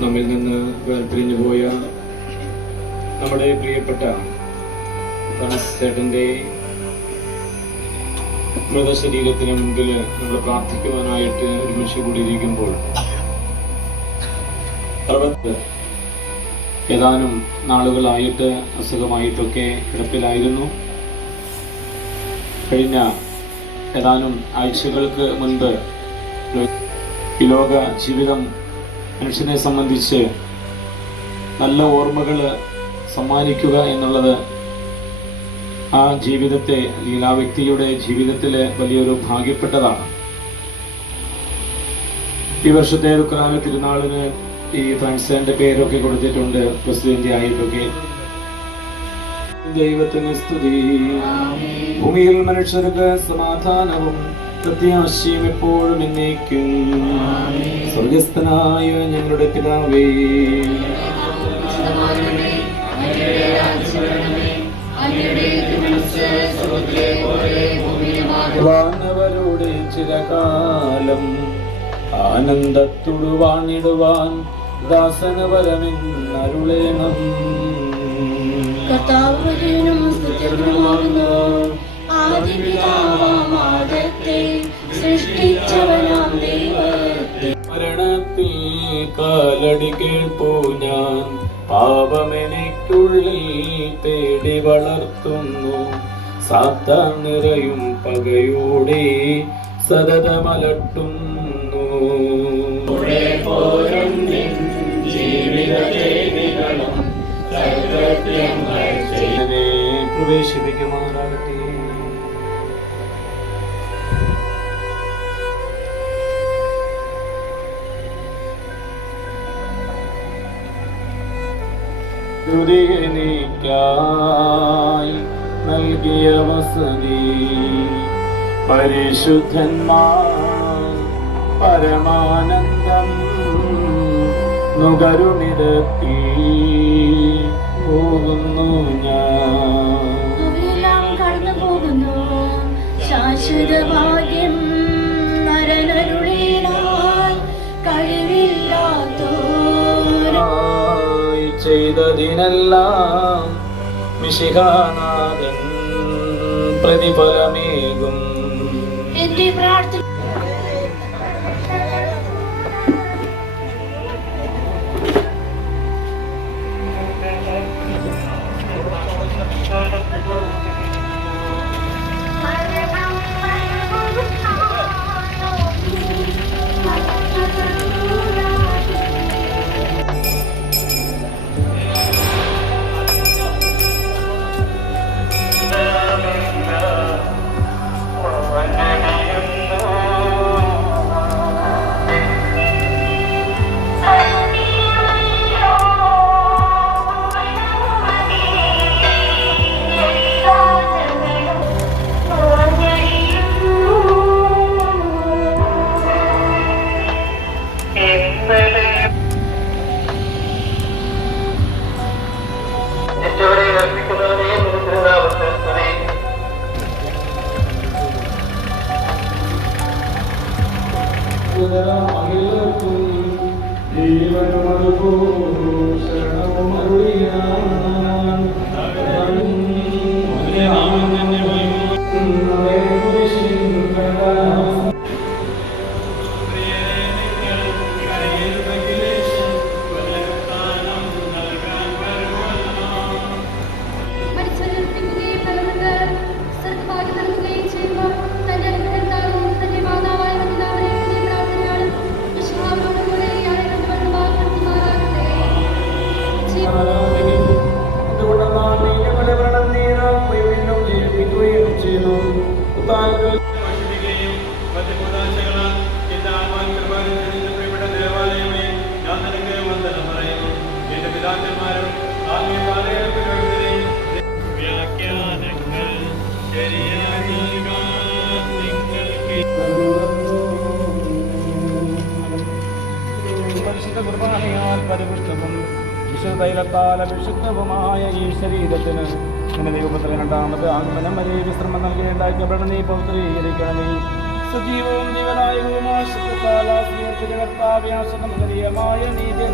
നമ്മിൽ നിന്ന് വേർപിരിഞ്ഞു പോയ നമ്മുടെ പ്രിയപ്പെട്ട ചേട്ടന്റെ മൃതശരീരത്തിന് മുമ്പിൽ നമ്മൾ പ്രാർത്ഥിക്കുവാനായിട്ട് ഒരുമിച്ച് കൂടിയിരിക്കുമ്പോൾ ഏതാനും നാളുകളായിട്ട് അസുഖമായിട്ടൊക്കെ കിടപ്പിലായിരുന്നു. കഴിഞ്ഞ ഏതാനും ആഴ്ചകൾക്ക് മുൻപ് ഈ ലോക ജീവിതം മനുഷ്യനെ സംബന്ധിച്ച് നല്ല ഓർമ്മകൾ സമ്മാനിക്കുക എന്നുള്ളത് ആ ജീവിതത്തെ അല്ലെങ്കിൽ ആ വ്യക്തിയുടെ ജീവിതത്തിൽ വലിയൊരു ഭാഗ്യപ്പെട്ടതാണ്. ഈ വർഷത്തെ ദുഃഖനാമ തിരുനാളിന് ഈ ഫ്രാൻസിന്റെ പേരൊക്കെ കൊടുത്തിട്ടുണ്ട് പ്രസിഡന്റ് ആയിട്ടൊക്കെ. ദൈവത്തിന് സ്തുതി. ഭൂമിയിൽ മനുഷ്യർക്ക് സമാധാനവും പ്രത്യാശയും എപ്പോഴും എന്നേക്കും സ്വർഗസ്ഥനായ ഞങ്ങളുടെ പിതാവേ. വാനവരുടെ ചിരകാലം ആനന്ദത്തോടു വാണിടുവാൻ ദാസന വരമെന്നരുളേണം കർത്താവിനും സ്തുത്യർഹമാകുന്നു. ആദിപിതാവാം സൃഷ്ടിച്ചവനാം ദൈവത്തെ മരണത്തിൽ കാലടി കേൾപ്പൂ ഞാൻ. പാപമെനിക്കുള്ളിൽ തേടി വളർത്തുന്നു. സാത്താൻ നിറയും പകയോടെ സതതമലട്ടുന്നു ജീവിതത്തെ പ്രവേശിപ്പിക്കുമാറാകട്ടെ ദുരികനിക്കായി നൽകിയ വസതി. പരിശുദ്ധന്മാർ പരമാനന്ദം നുകരുമിടത്തി പോകുന്നു ഞാൻ. കടന്നു പോകുന്നു ശാശ്വത ഭാഗ്യം നരനരുളിനാൽ ചെയ്തതിനെല്ലാം മിശിഹാനാഥൻ പ്രതിഫലമേകും. പ്രാർത്ഥന മരിച്ചവരിൽപ്പിക്കുകയും ചെയ്യുന്നു മറ്റ് കൂതാശകളാൽ എന്റെ ആത്മാൻ കൃപാലുസരിച്ച് പ്രിയപ്പെട്ട ഞാൻ നിനക്ക് വന്ദനം പറയുന്നു. എന്റെ പിതാക്കന്മാരും ആത്മീയ കാലഘട്ടത്തിലും വ്യാഖ്യാനങ്ങൾ ശരിയായി തൈലത്താൽ അഭിഷിക്തവുമായ ഈ ശരീരത്തിന് നിന്റെ ദൈവപുത്ര രണ്ടാമത്തെ ആഗമനം വരെ വിശ്രമം നൽകേണ്ടായി ബ്രണനീ സജീവവും ജീവനായകവുമായ ശക്തത്താൽ ആശ്രീകർത്തിന് കർത്താവെ ആശ്രമം നീതി